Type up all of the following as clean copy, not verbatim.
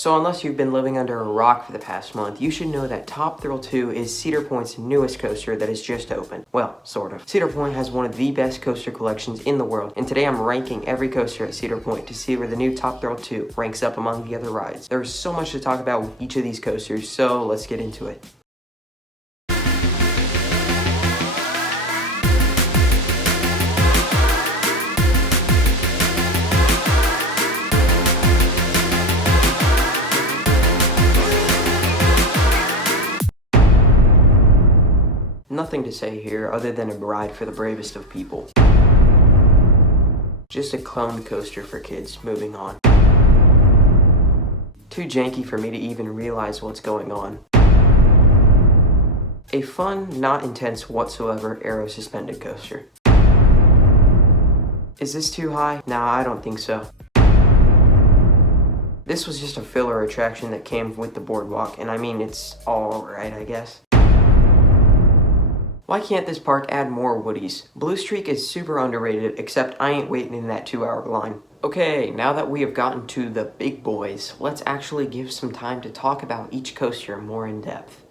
So unless you've been living under a rock for the past month, you should know that Top Thrill 2 is Cedar Point's newest coaster that has just opened. Well, sort of. Cedar Point has one of the best coaster collections in the world, and today I'm ranking every coaster at Cedar Point to see where the new Top Thrill 2 ranks up among the other rides. There's so much to talk about with each of these coasters, so let's get into it. Nothing to say here other than a ride for the bravest of people. Just a cloned coaster for kids. Moving on. Too janky for me to even realize what's going on. A fun, not intense whatsoever aero suspended coaster. Is this too high? Nah, I don't think so. This was just a filler attraction that came with the boardwalk, and I mean, it's alright, I guess. Why can't this park add more Woodies? Blue Streak is super underrated, except I ain't waiting in that 2-hour line. Okay, now that we have gotten to the big boys, let's actually give some time to talk about each coaster more in depth.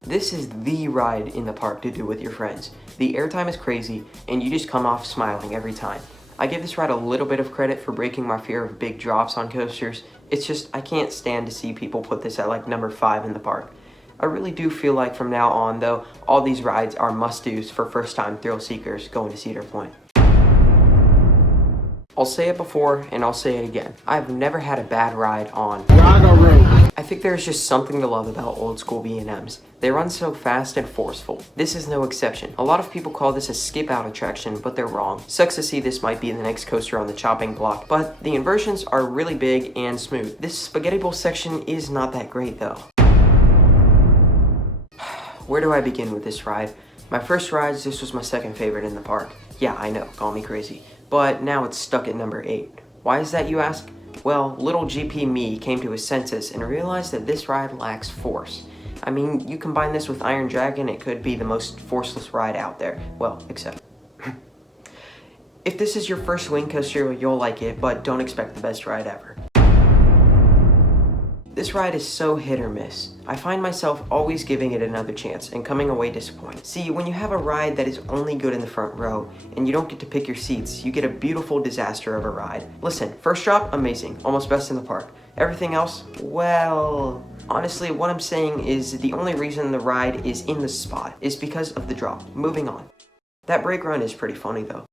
This is the ride in the park to do with your friends. The airtime is crazy, and you just come off smiling every time. I give this ride a little bit of credit for breaking my fear of big drops on coasters. It's just, I can't stand to see people put this at like number 5 in the park. I really do feel like from now on, though, all these rides are must-dos for first-time thrill seekers going to Cedar Point. I'll say it before, and I'll say it again. I've never had a bad ride on. I think there's just something to love about old-school B&Ms. They run so fast and forceful. This is no exception. A lot of people call this a skip-out attraction, but they're wrong. Sucks to see this might be the next coaster on the chopping block, but the inversions are really big and smooth. This Spaghetti Bowl section is not that great, though. Where do I begin with this ride? My first rides, this was my second favorite in the park. Yeah, I know, call me crazy. But now it's stuck at number 8. Why is that, you ask? Well, little GP me came to his senses and realized that this ride lacks force. I mean, you combine this with Iron Dragon, it could be the most forceless ride out there. Well, except... If this is your first swing coaster, you'll like it, but don't expect the best ride ever. This ride is so hit or miss. I find myself always giving it another chance and coming away disappointed. See, when you have a ride that is only good in the front row and you don't get to pick your seats, you get a beautiful disaster of a ride. Listen, first drop, amazing, almost best in the park. Everything else, well... Honestly, what I'm saying is the only reason the ride is in the spot is because of the drop. Moving on. That brake run is pretty funny though.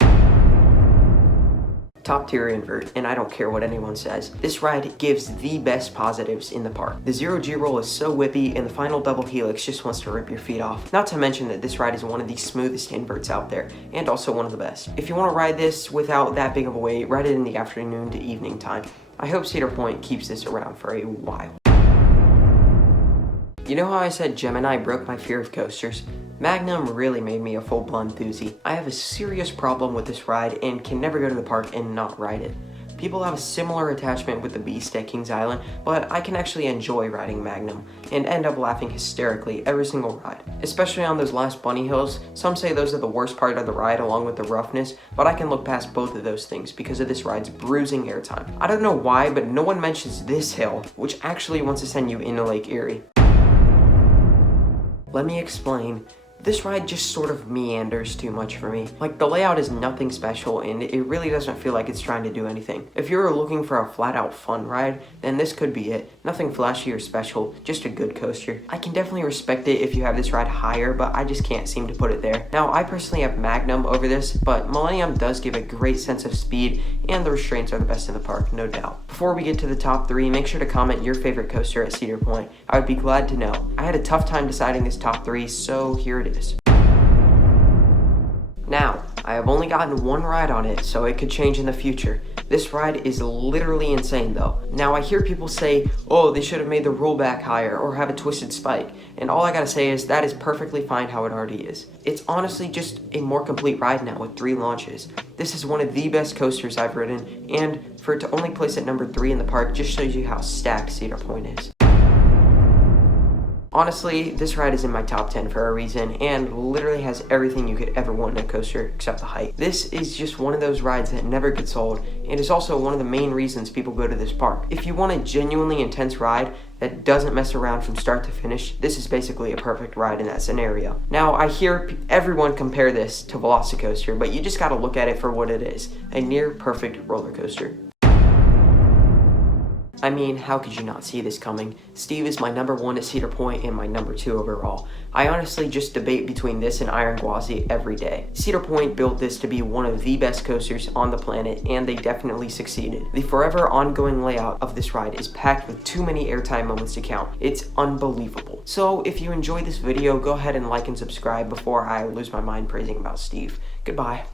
Top tier invert, and I don't care what anyone says. This ride gives the best positives in the park. The zero G roll is so whippy, and the final double helix just wants to rip your feet off. Not to mention that this ride is one of the smoothest inverts out there, and also one of the best. If you want to ride this without that big of a wait, ride it in the afternoon to evening time. I hope Cedar Point keeps this around for a while. You know how I said Gemini broke my fear of coasters? Magnum really made me a full-blown enthusiast. I have a serious problem with this ride and can never go to the park and not ride it. People have a similar attachment with the Beast at Kings Island, but I can actually enjoy riding Magnum and end up laughing hysterically every single ride. Especially on those last bunny hills, some say those are the worst part of the ride along with the roughness, but I can look past both of those things because of this ride's bruising airtime. I don't know why, but no one mentions this hill, which actually wants to send you into Lake Erie. Let me explain. This ride just sort of meanders too much for me. Like, the layout is nothing special and it really doesn't feel like it's trying to do anything. If you're looking for a flat out fun ride, then this could be it. Nothing flashy or special, just a good coaster. I can definitely respect it if you have this ride higher, but I just can't seem to put it there. Now, I personally have Magnum over this, but Millennium does give a great sense of speed and the restraints are the best in the park, no doubt. Before we get to the top 3, make sure to comment your favorite coaster at Cedar Point. I would be glad to know. I had a tough time deciding this top 3, so here it is. Now, I have only gotten one ride on it, so it could change in the future. This ride is literally insane though. Now I hear people say, oh, they should have made the rollback higher or have a twisted spike, and all I gotta say is that is perfectly fine how it already is. It's honestly just a more complete ride now with 3 launches. This is one of the best coasters I've ridden, and for it to only place at number 3 in the park just shows you how stacked Cedar Point is. Honestly, this ride is in my top 10 for a reason and literally has everything you could ever want in a coaster except the height. This is just one of those rides that never gets old and is also one of the main reasons people go to this park. If you want a genuinely intense ride that doesn't mess around from start to finish, this is basically a perfect ride in that scenario. Now, I hear everyone compare this to Velocicoaster, but you just gotta look at it for what it is, a near perfect roller coaster. I mean, how could you not see this coming? Steve is my number 1 at Cedar Point and my number 2 overall. I honestly just debate between this and Iron Gwazi every day. Cedar Point built this to be one of the best coasters on the planet, and they definitely succeeded. The forever ongoing layout of this ride is packed with too many airtime moments to count. It's unbelievable. So if you enjoyed this video, go ahead and like and subscribe before I lose my mind praising about Steve. Goodbye.